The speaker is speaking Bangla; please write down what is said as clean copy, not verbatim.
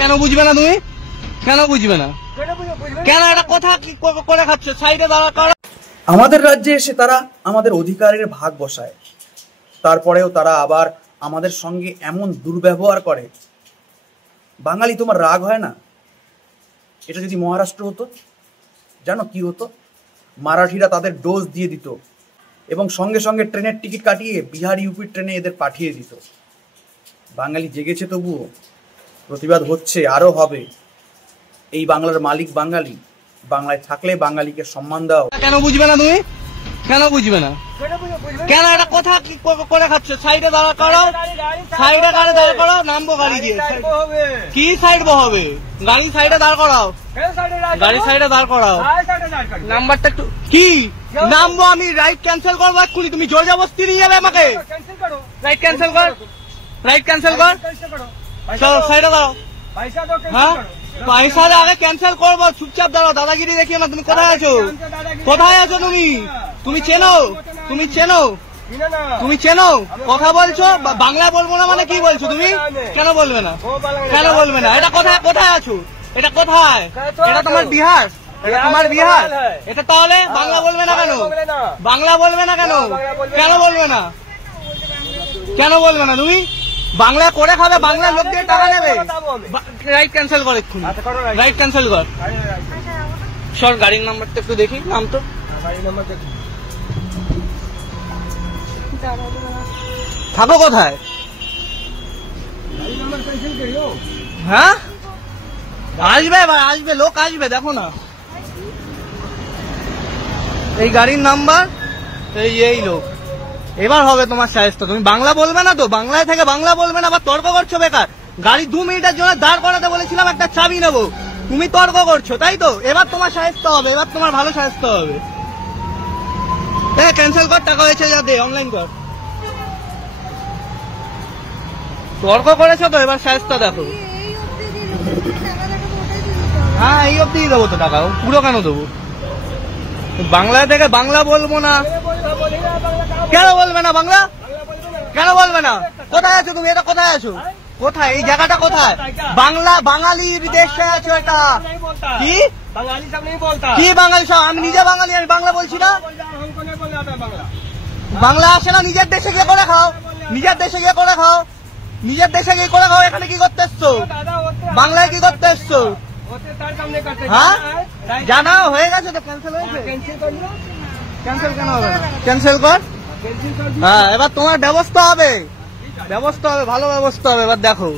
কেন বুঝবে না তুমি? কেন বুঝবে না? কেন এটা কথা কি করে খাচ্ছ? সাইডে দাঁড়া করো। আমাদের রাজ্যে এসে তারা আমাদের অধিকারের ভাগ বসায়, তারপরেও তারা আবার আমাদের সঙ্গে এমন দুর্ব্যবহার করে। বাঙালি, তোমার রাগ হয় না? এটা যদি মহারাষ্ট্র হতো, জানো কি হতো? মারাঠিরা তাদের ডোজ দিয়ে দিত এবং সঙ্গে সঙ্গে ট্রেনের টিকিট কাটিয়ে বিহার ইউপির ট্রেনে এদের পাঠিয়ে দিত। বাঙালি জেগেছে, তবুও প্রতিবাদ হচ্ছে, আরও হবে। এই বাংলার মালিক বাঙালি, বাংলায় থাকলে বাঙালিকে সম্মান দাও। কেন বুঝবে না তুমি? কেন বুঝবে না? কেন এটা কথা কি করে খাচ্ছ? সাইডে দাঁড়া করো, সাইডে গাড়ি দাঁড় করো, নামবো গাড়ি দিয়ে। কি সাইড বহাবে? গাড়ি সাইডে দাঁড় করাও, গাড়ি সাইডে দাঁড় করাও। নাম্বারটা একটু কি নামবো? আমি রাইড ক্যান্সেল করবো এক্ষুনি। তুমি জোর জবরদস্তি নিয়ে যাবে আমাকে? রাইড ক্যান্সেল কর, রাইড ক্যান্সেল কর, চলো সাইডে দাঁড়াও। হ্যাঁ, পয়সা আগে ক্যান্সেল করবো, চুপচাপ দাঁড়াও। দাদাগিরি দেখিও না। তুমি কোথায় আছো? কোথায় আছো তুমি? তুমি চেনো? তুমি চেনো? তুমি চেনো? কথা বলছো, বাংলা বলবো না মানে কি বলছো তুমি? কেন বলবে না? কেন বলবে না? এটা কোথায়? কোথায় আছো? এটা কোথায়? এটা তোমার বিহার? এটা তোমার বিহার? এটা তাহলে বাংলা বলবে না কেন? বাংলা বলবে না কেন? কেন বলবে না? কেন বলবে না? তুমি বাংলা করে খাবে, বাংলা লোক দিয়ে টাকা নেবে। রাইট ক্যান্সেল কর এক্ষুনি, রাইট ক্যান্সেল কর। সর, গাড়ির নাম্বারটা একটু দেখি। নাম তো থাকো কোথায়? হ্যাঁ, আসবে এবার, আসবে, লোক আসবে, দেখো না। এই গাড়ির নাম্বার, এই লোক। এবার হবে তোমার সাহেস্তা। তুমি বাংলা বলবে না তো? বাংলায় থেকে বাংলা বলবে না, আবার তর্ক করছো বেকার। গাড়ি 2 মিনিটের জন্য দাঁড় করাতে বলেছিলাম, একটা চাবি নেবো, তুমি তর্ক করছো, তাই তো? এবার তোমার সাহেস্তা হবে, এবার তোমার ভালো সাহেস্তা হবে। ক্যান্সেল কর, টাকা হয়েছে যা, দে, অনলাইন কর। তর্ক করেছো তো, এবার সাহেস্তা দেখো। হ্যাঁ, এই অব্দি দেবো তো টাকা, পুরো কেন দেবো? বাংলা থেকে বাংলা বলবো না। কেন বলবে না বাংলা? কেন বলবে না? কোথায় আছো তুমি? এটা কোথায় আছো? কোথায় এই জায়গাটা? কোথায়? বাংলা বাঙালির দেশে আছো এটা। কি কি বাঙালি সব? আমি নিজে বাঙালি, আমি বাংলা বলছি না। বাংলা আসে না? নিজের দেশে গিয়ে করে খাও, নিজের দেশে গিয়ে করে খাও, নিজের দেশে গিয়ে করে খাও। এখানে কি করতে এসছো? বাংলায় কি করতে এসছো? হ্যাঁ, জানাও হয়ে গেছে তো, ক্যান্সেল হয়েছে। ক্যান্সেল কেন হবে? ক্যান্সেল কর। হ্যাঁ, এবার তোমার ব্যবস্থা হবে, ব্যবস্থা হবে, ভালো ব্যবস্থা হবে। এবার দেখো।